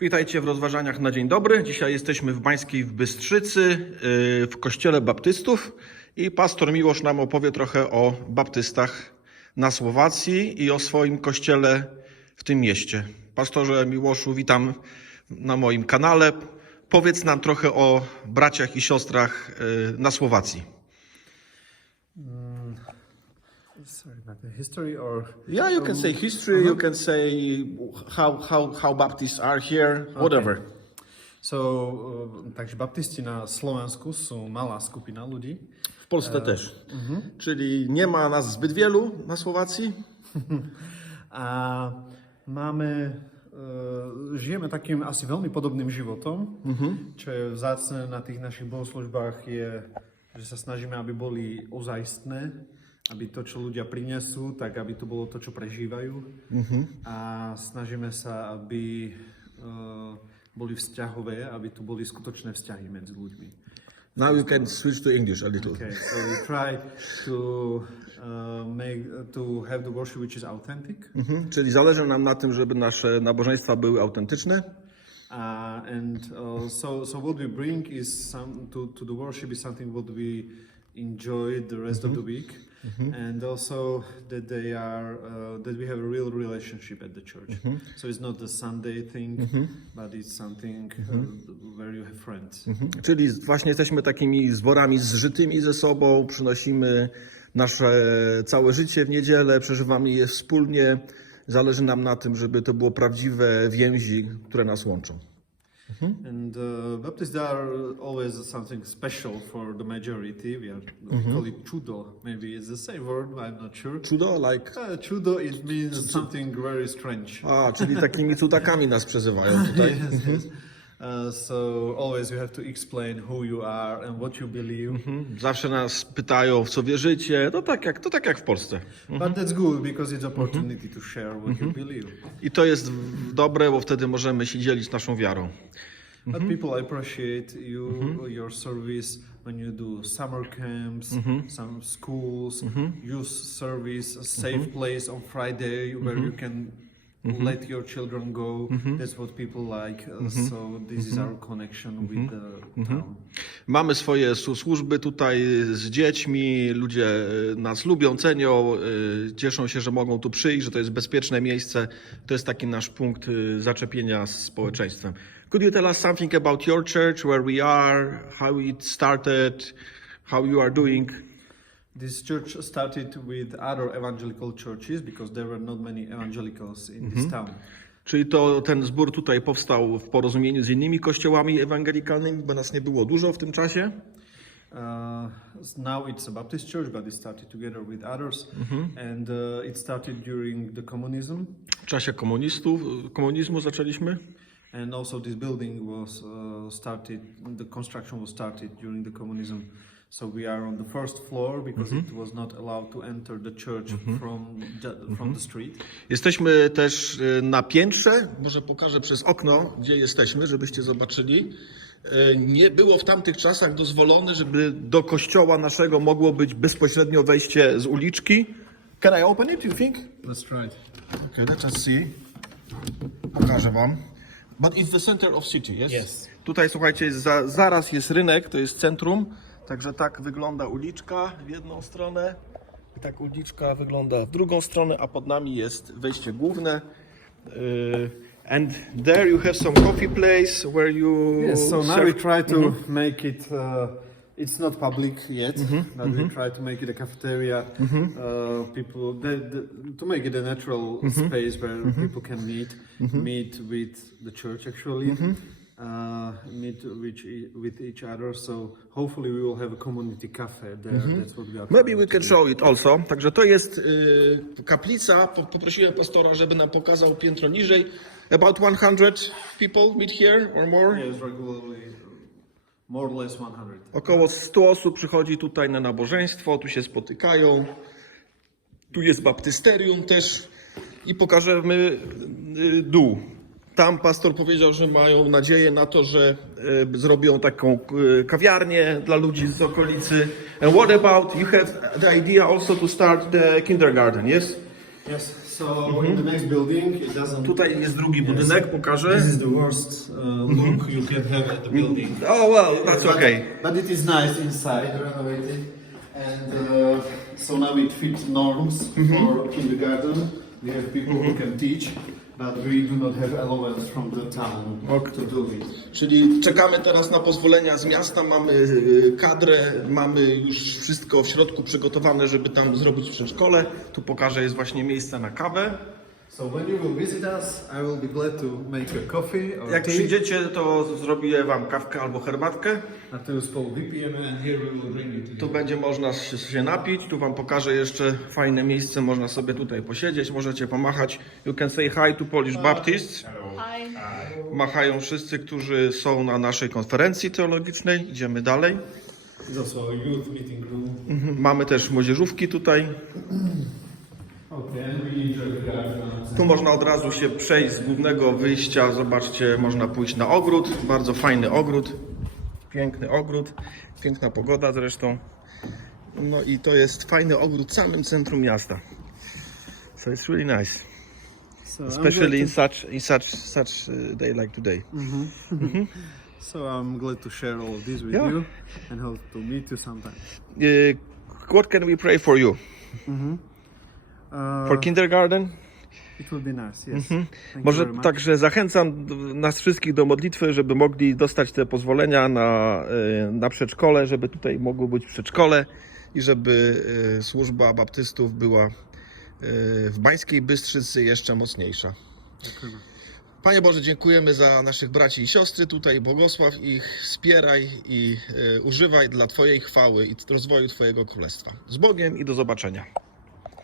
Witajcie w rozważaniach na dzień dobry. Dzisiaj jesteśmy w Bańskiej w Bystrzycy yy, w kościele baptystów i pastor Miłosz nam opowie trochę o baptystach na Słowacji i o swoim kościele w tym mieście. Pastorze Miłoszu, witam na moim kanale. Powiedz nam trochę o braciach i siostrach yy, na Słowacji. Sorry about the history or Yeah, you can say history, you can say how, how, how Baptists are here, whatever. so, uh, takže baptisti na Slovensku sú malá skupina ľudí. W Polsce też. Czyli nie ma nas zbyt wielu na Słowacji. A uh, žijeme takým asi veľmi podobným životom, čo je vzácne na tých našich bohoslužbách je, že sa snažíme, aby boli ozajstné, aby to, čo ľudia prinesú, tak aby to bolo to, čo prežívajú. A snažíme sa, aby uh, boli vzťahové, aby tu boli skutočné vzťahy medzi ľuďmi. Now you can switch to English a little. Okay, so we try to uh, make to have the worship which is authentic, Mhm. Czyli zależy nam na tym, żeby nasze nabożeństwa były autentyczne. uh, and uh, so so what we bring is some to, to the worship is something what we enjoy the rest of the week, and also that they are uh, that we have a real relationship at the church. So it's not a Sunday thing, but it's something uh, where you have friends. Mhm. Czyli właśnie jesteśmy takimi zborami zżytymi ze sobą, przynosimy nasze całe życie w niedzielę, przeżywamy je wspólnie. Zależy nam na tym, żeby to było prawdziwe więzi, które nas łączą. And uh, Baptists are always something special for the majority. We, are, we call it chudo. Maybe it's the same word, I'm not sure. Chudo, like... Uh, chudo, it means something very strange. A, czyli takimi cudakami nas przezywają tutaj. yes, yes. Uh, so always you have to explain who you are and what you believe. Zawsze nas pytają, w co wierzycie. To tak jak, to tak jak w Polsce. But that's good because it's opportunity to share what you believe. I to jest w- dobre, bo wtedy możemy się dzielić naszą wiarą. But people appreciate you, your service when you do summer camps, some schools, youth service, a safe place on Friday where you can let your children go. That's what people like. Uh, So this is our connection with the town. Mamy swoje służby tutaj z dziećmi, ludzie e, nas lubią, cenią, e, cieszą się, że mogą tu przyjść, że to jest bezpieczne miejsce. To jest taki nasz punkt e, zaczepienia z społeczeństwem. Could you tell us something about your church, where we are, how it started, how you are doing? This church started with other evangelical churches because there were not many evangelicals in this town. Czyli to ten zbór tutaj powstał w porozumieniu z innymi kościołami ewangelikalnymi, bo nas nie było dużo w tym czasie. Uh, now it's a Baptist church, but it started together with others, and uh, it started during the communism, W czasie komunistów, komunizmu zaczęliśmy. and also this building was uh, started. The construction was started during the communism. So we are on the first floor because it was not allowed to enter the church from ju- from the street. Jesteśmy też y, na piętrze, może pokażę przez okno, gdzie jesteśmy, żebyście zobaczyli. Y, Nie było w tamtych czasach dozwolone, żeby do kościoła naszego mogło być bezpośrednio wejście z uliczki. Can I open it, you think? Let's try it. Okay, let us see. Pokażę wam. But it's the center of city, yes? Yes. Tutaj, słuchajcie, za, zaraz jest rynek, to jest centrum. Także tak wygląda uliczka w jedną stronę. I tak uliczka wygląda w drugą stronę, a pod nami jest wejście główne. Yy, and there you have some coffee place where you Yes, so now serve- we try to make it. Uh, it's not public yet, but we try to make it a cafeteria. Uh, people the, the, to make it a natural space where people can meet, meet with the church actually. Uh, meet with, e- with each other, so hopefully we will have a community cafe there. That's what we are. Maybe we can show it also. Także to jest y, kaplica. Po- Poprosiłem pastora, żeby nam pokazał piętro niżej. About 100 people meet here or more. Yes, regularly, more or less 100. Około 100 osób przychodzi tutaj na nabożeństwo, tu się spotykają. Tu jest baptysterium też i pokażemy y, dół. Tam pastor powiedział, że mają nadzieję na to, że y, zrobią taką y, kawiarnię dla ludzi z okolicy. And what about you have the idea also to start the kindergarten, yes? Yes, So in the next building, it doesn't. Tutaj jest drugi budynek, pokażę. This is the worst uh, look you can have at the building. Oh well, that's But- okay. But it is nice inside, renovated, and uh, so now it fits norms for kindergarten. We have people who can teach, but we do not have allowance from the town Okay. to do it. Czyli czekamy teraz na pozwolenia z miasta, mamy y, kadrę, mamy już wszystko w środku przygotowane, żeby tam zrobić przedszkole. Tu pokażę, jest właśnie miejsce na kawę. So when you will visit us, I will be glad to make a coffee or Jak tea. przyjdziecie, to zrobię wam kawkę albo herbatkę. Spolu vypijeme and here we will bring you to Tu będzie można się się napić. Tu wam pokażę jeszcze fajne miejsce, można sobie tutaj posiedzieć, możecie pomachać. You can say hi to Polish Baptists. Machają wszyscy, którzy są na naszej konferencji teologicznej. Idziemy dalej. It's also a youth meeting room. Mhm. Mamy też młodzieżówki tutaj. Tu można od razu się przejść z głównego wyjścia. Zobaczcie, można pójść na ogród. Bardzo fajny ogród. Piękny ogród. Piękna pogoda zresztą. No i to jest fajny ogród w samym centrum miasta. So it's really nice. So Especially in such in such such uh, day like today. to, so I'm glad to share all of this with Yeah. you and hope to meet you sometime. Uh, what can we pray for you? Uh, For kindergarten? it will be nice. Yes. Thank you Może także zachęcam nas wszystkich do modlitwy, żeby mogli dostać te pozwolenia na, y, na przedszkole, żeby tutaj mogło być przedszkole i żeby y, służba baptystów była y, w Bańskiej Bystrzycy jeszcze mocniejsza. Dziękujemy. Panie Boże, dziękujemy za naszych braci i siostry tutaj. Błogosław ich, wspieraj i używaj dla Twojej chwały i rozwoju Twojego królestwa. Z Bogiem i do zobaczenia.